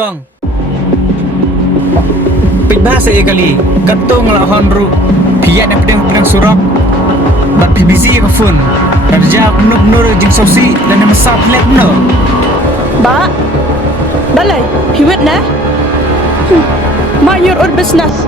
Kong Pidbahasa kali Gatong la honru Piat na pedang surok Bat busy ka phone Raja penuh jing sosi Dan nama sap lep no Ba Balay Hiwit na Mind your own business